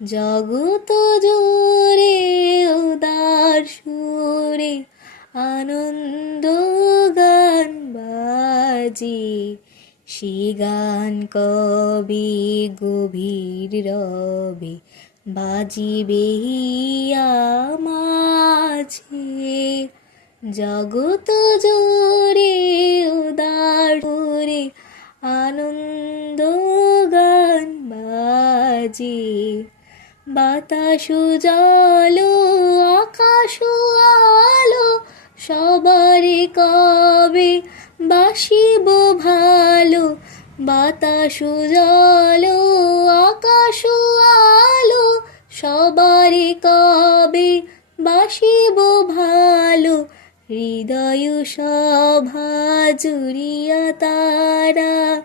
জগত জুড়ে উদার সুরে আনন্দ গান বাজে, সে গান কবে গভীর রবে বাজিবে হিয়া মাঝে। জগত জুড়ে উদার সুরে আনন্দ গান বাজে, বাতাস জল আকাশ আলো সবারে কবে বাসিব ভালো। বাতাস জল আকাশ আলো সবারে কবে বাসিব ভালো। হৃদয় সভা জুড়িয়া তারা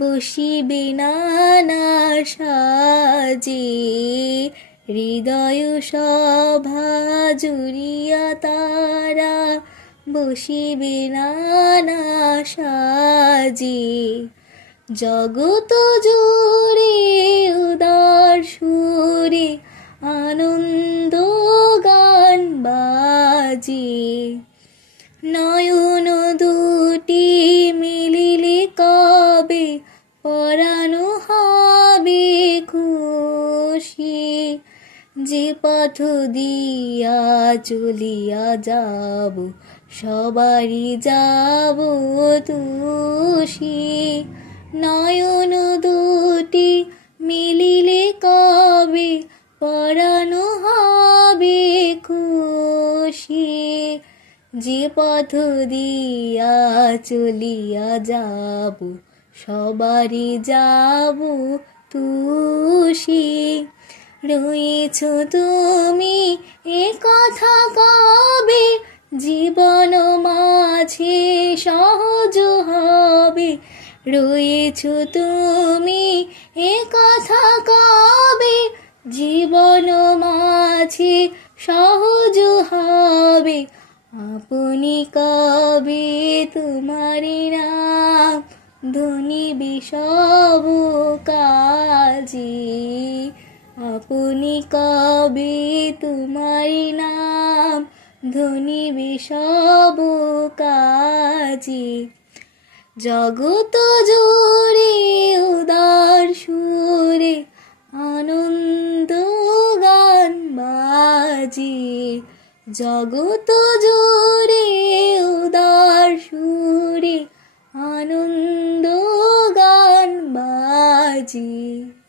বসিবে নানা সাজে। হৃদয় সভা জুড়িয়া তারা বসিবে নানা সাজে। জগত জুড়ে উদার সুরে আনন্দ গান বাজে, নয়ন দুটি মিলিলে কবে পরাণ হবে খুশি। যে পথ দিয়া চলিয়া যাব সবারই যাব তুষি। নয়ন দুটি মিলিলে কবে পরাণ হবে খুশি। যে পথ দিয়া চলিয়া যাব সবারই যাব তুষি। রয়েছ তুমি এ কথা কবে জীবন মাঝে সহজ হবে। রয়েছ তুমি এ কথা কবে জীবন মাঝে সহজ হবে। আপনি কবে তোমারি নাম ধনিবে সব কাজে। আপনি কবে তোমারি নাম ধনিবে সব কাজে। জগত জুড়ে উদার সুরে আনন্দ গান বাজে। জগত জুড়ে উদার সুরে আনন্দ গান বাজে।